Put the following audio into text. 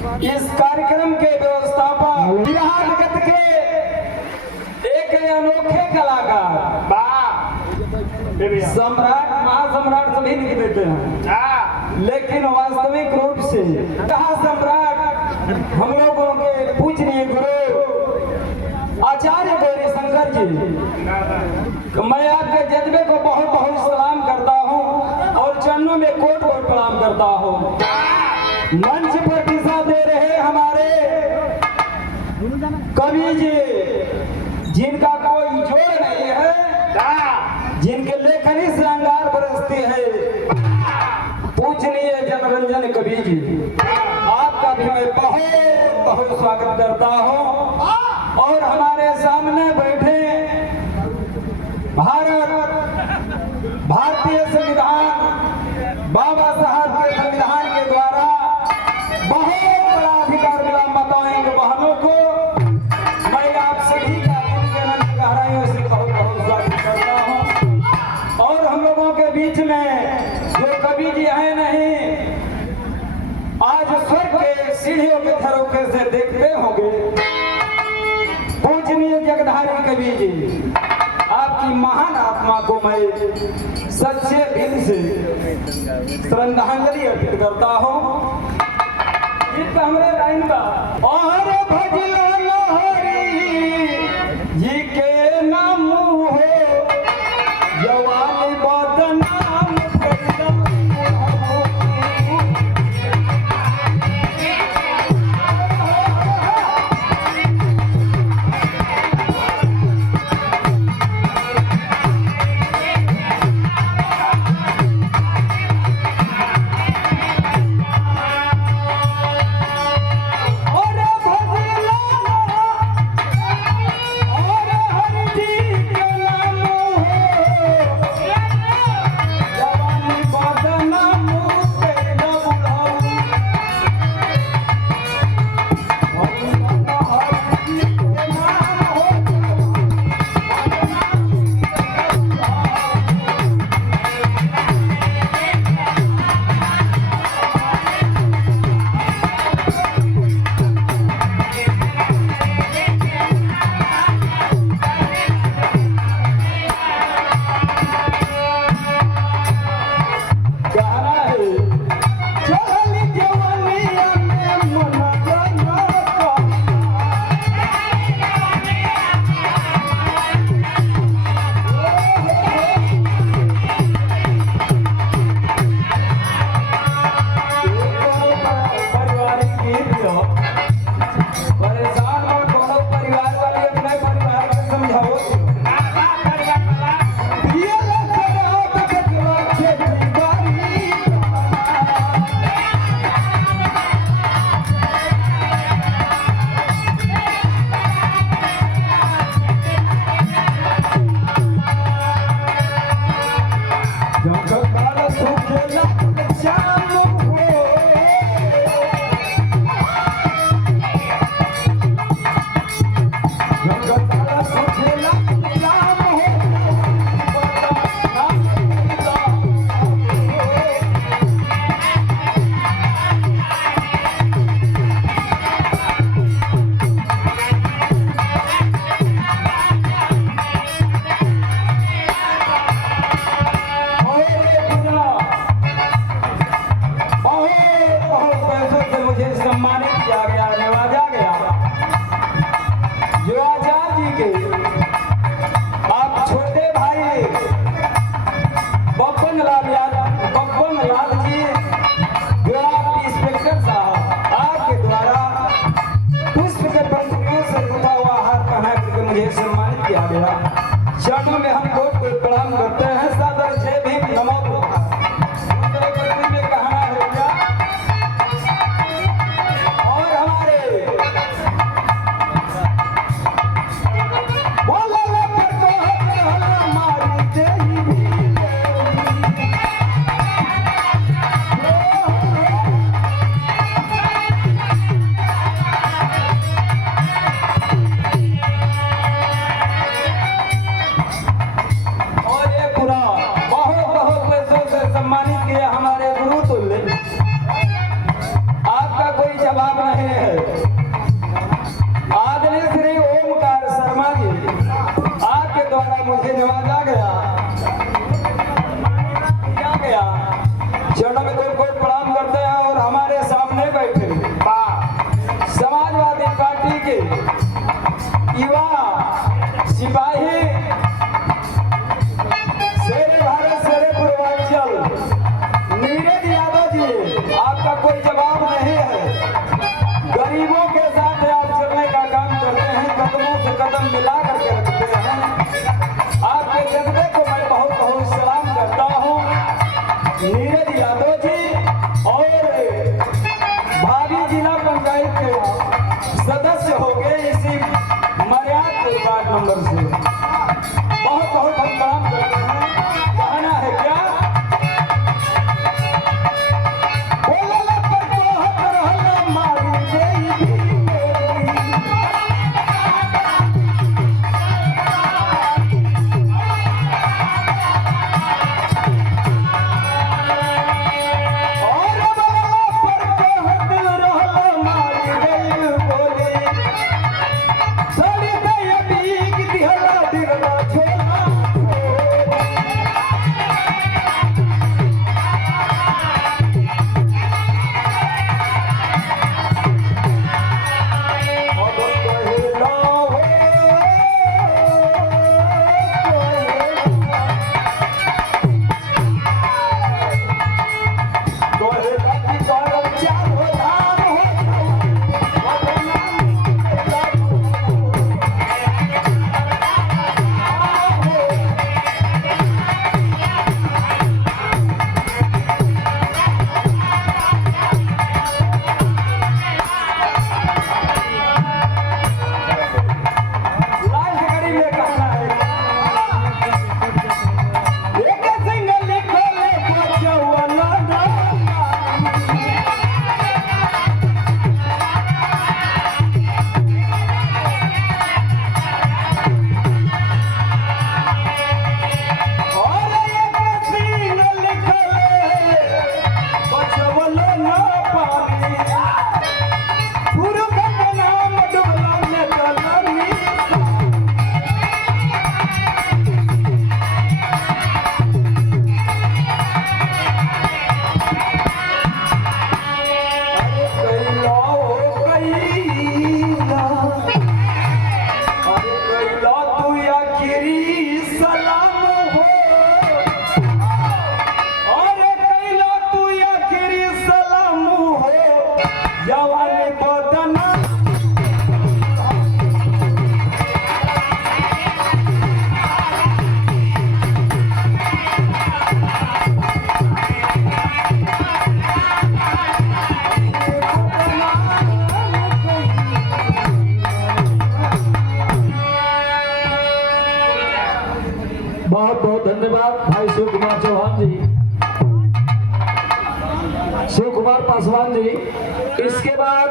इस कार्यक्रम के व्यवस्थापक बिहार जगत के एक अनोखे कलाकार सम्राट महासम्राट सभी लिख देते हैं, लेकिन वास्तविक रूप से कहा सम्राट हम लोगों के पूजनीय गुरु आचार्य गौरी शंकर जी, मैं आपके जज्बे को बहुत बहुत सलाम करता हूँ और चरणों में कोट कोट प्रणाम करता हूँ। मंच पर दिशा दे रहे हमारे कवि जी, जिनका कोई जोड़ नहीं है, जिनके लेखनी से अंगार बरसती है, पूजनीय जनरंजन कवि जी, आपका भी मैं बहुत बहुत स्वागत करता हूँ। और हमारे सामने बैठे भारतीय संविधान बाबा साहब के संविधान के द्वारा बहुत बड़ा अधिकार मिला माताओं बहनों को, मैं आप सभी का गहराइयों से बहुत बहुत स्वागत करता हूँ। और हम लोगों के बीच में जो कवि जी हैं नहीं, आज स्वर्ग के सीढ़ियों के झरोखे से देखते होंगे, पूजनीय जगधारी कवि जी, आपकी महान आत्मा को मैं सच्चे दिल से श्रद्धांजलि अर्पित करता हूँ। जिसका हमारे लाइन का और भजला लहरी जी के नाम हो जवानी बदनाम अंदर से बहुत बहुत हम काम करते हैं। कहना है क्या बोलला पर कहत रहला मारी देई बहुत बहुत धन्यवाद भाई शिव कुमार चौहान जी, शिव कुमार पासवान जी। इसके बाद